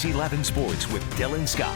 Fox 11 Sports with Dylan Scott.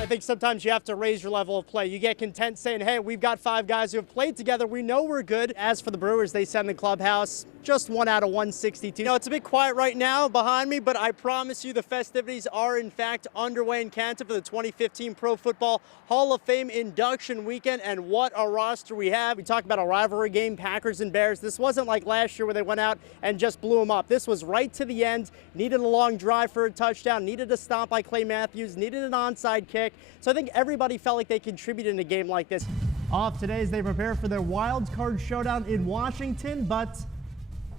I think sometimes you have to raise your level of play. You get content saying, hey, we've got 5 guys who have played together. We know we're good. As for the Brewers, they send the clubhouse just 1 out of 162. You know, it's a bit quiet right now behind me, but I promise you the festivities are in fact underway in Canton for the 2015 Pro Football Hall of Fame induction weekend. And what a roster we have. We talk about a rivalry game, Packers and Bears. This wasn't like last year where they went out and just blew them up. This was right to the end. Needed a long drive for a touchdown, needed a stop by Clay Matthews, needed an onside kick. So I think everybody felt like they contributed in a game like this. Off today as they prepare for their wild card showdown in Washington, but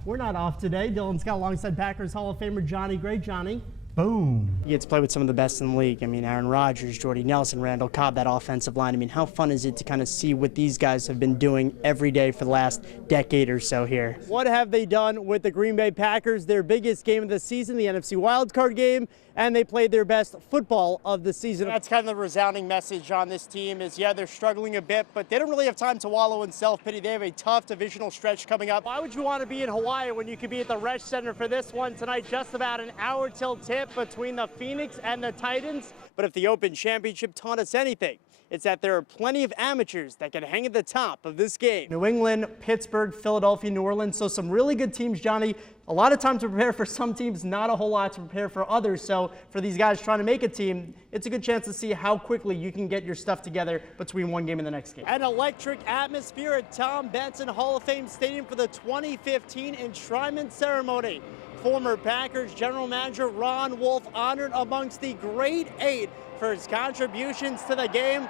we're not off today. Dylan Scott alongside Packers Hall of Famer Johnny Gray. Johnny, boom. You get to play with some of the best in the league. I mean, Aaron Rodgers, Jordy Nelson, Randall Cobb, that offensive line. I mean, how fun is it to kind of see what these guys have been doing every day for the last decade or so here? What have they done with the Green Bay Packers? Their biggest game of the season, the NFC wildcard game, and they played their best football of the season. That's kind of the resounding message on this team is, yeah, they're struggling a bit, but they don't really have time to wallow in self-pity. They have a tough divisional stretch coming up. Why would you want to be in Hawaii when you could be at the Resch Center for this one tonight? Just about an hour till tip between the Phoenix and the Titans. But if the Open Championship taught us anything, it's that there are plenty of amateurs that can hang at the top of this game. New England, Pittsburgh, Philadelphia, New Orleans, so some really good teams, Johnny. A lot of time to prepare for some teams, not a whole lot to prepare for others. So for these guys trying to make a team, it's a good chance to see how quickly you can get your stuff together between one game and the next game. An electric atmosphere at Tom Benson Hall of Fame Stadium for the 2015 enshrinement ceremony. Former Packers general manager Ron Wolf honored amongst the Great 8 for his contributions to the game.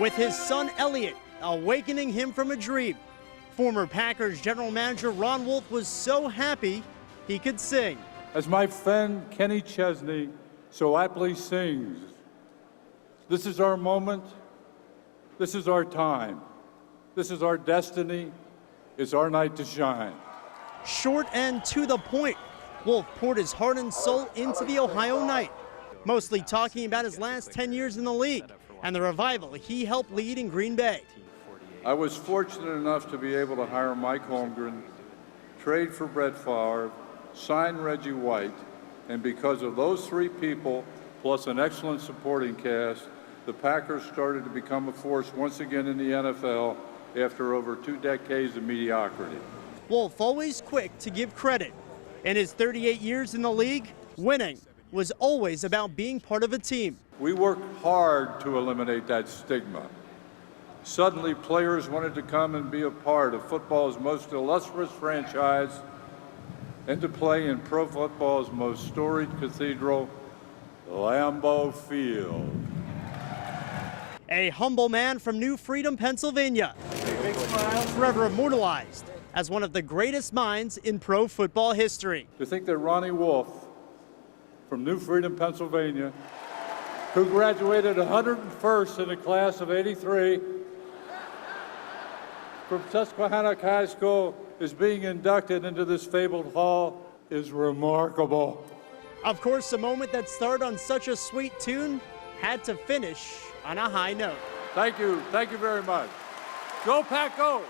With his son Elliott awakening him from a dream, former Packers general manager Ron Wolf was so happy he could sing. As my friend Kenny Chesney so aptly sings, this is our moment, this is our time, this is our destiny, it's our night to shine. Short and to the point, Wolf poured his heart and soul into the Ohio night, mostly talking about his last 10 years in the league and the revival he helped lead in Green Bay. I was fortunate enough to be able to hire Mike Holmgren, trade for Brett Favre, sign Reggie White, and because of those 3 people, plus an excellent supporting cast, the Packers started to become a force once again in the NFL after over 2 decades of mediocrity. Wolf always quick to give credit. In his 38 years in the league, winning was always about being part of a team. We worked hard to eliminate that stigma. Suddenly, players wanted to come and be a part of football's most illustrious franchise and to play in pro football's most storied cathedral, Lambeau Field. A humble man from New Freedom, Pennsylvania, forever immortalized as one of the greatest minds in pro football history. To think that Ronnie Wolf from New Freedom, Pennsylvania, who graduated 101st in the class of '83 from Susquehannock High School, is being inducted into this fabled hall is remarkable. Of course, a moment that started on such a sweet tune had to finish on a high note. Thank you very much. Go Pack, go!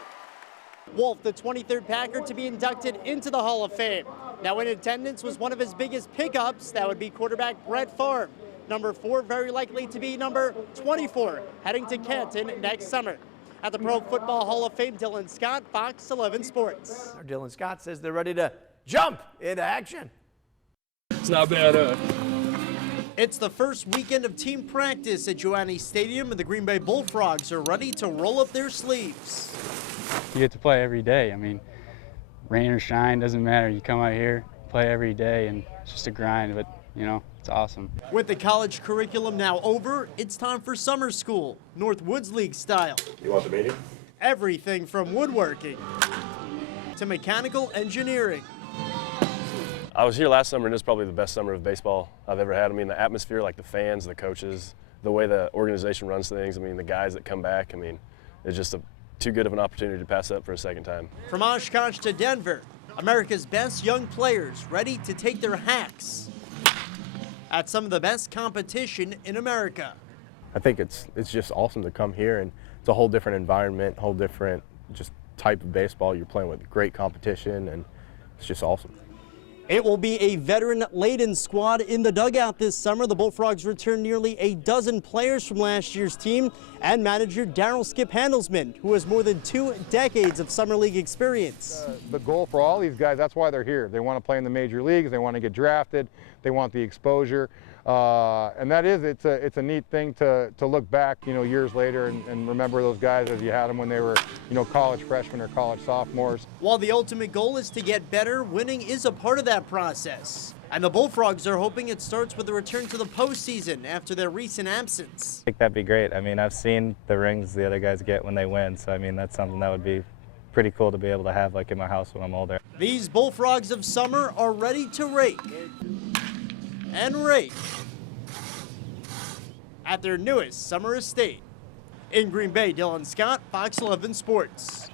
Wolf, the 23rd Packer to be inducted into the Hall of Fame. Now in attendance was one of his biggest pickups, that would be quarterback Brett Favre. Number 4 very likely to be number 24, heading to Canton next summer. At the Pro Football Hall of Fame, Dylan Scott, Fox 11 Sports. Our Dylan Scott says they're ready to jump into action. It's not bad, It's the first weekend of team practice at Joanne Stadium, and the Green Bay Bullfrogs are ready to roll up their sleeves. You get to play every day. I mean, rain or shine, doesn't matter. You come out here, play every day, and it's just a grind, but, you know, it's awesome. With the college curriculum now over, it's time for summer school, Northwoods League style. You want the meeting? Everything from woodworking to mechanical engineering. I was here last summer, and it's probably the best summer of baseball I've ever had. I mean, the atmosphere, like the fans, the coaches, the way the organization runs things, I mean, the guys that come back, I mean, it's just too good of an opportunity to pass up for a second time. From Oshkosh to Denver, America's best young players ready to take their hacks at some of the best competition in America. I think it's just awesome to come here, and it's a whole different environment, whole different just type of baseball. You're playing with great competition, and it's just awesome. It will be a veteran-laden squad in the dugout this summer. The Bullfrogs return nearly a dozen players from last year's team and manager Daryl Skip Handelsman, who has more than 2 decades of summer league experience. The goal for all these guys, that's why they're here. They want to play in the major leagues. They want to get drafted. They want the exposure. And that is, it's a neat thing to look back, years later and remember those guys as you had them when they were, college freshmen or college sophomores. While the ultimate goal is to get better, winning is a part of that process. And the Bullfrogs are hoping it starts with a return to the postseason after their recent absence. I think that'd be great. I mean, I've seen the rings the other guys get when they win, so I mean, that's something that would be pretty cool to be able to have like in my house when I'm older. These Bullfrogs of summer are ready to rake and rake at their newest summer estate. In Green Bay, Dylan Scott, Fox 11 Sports.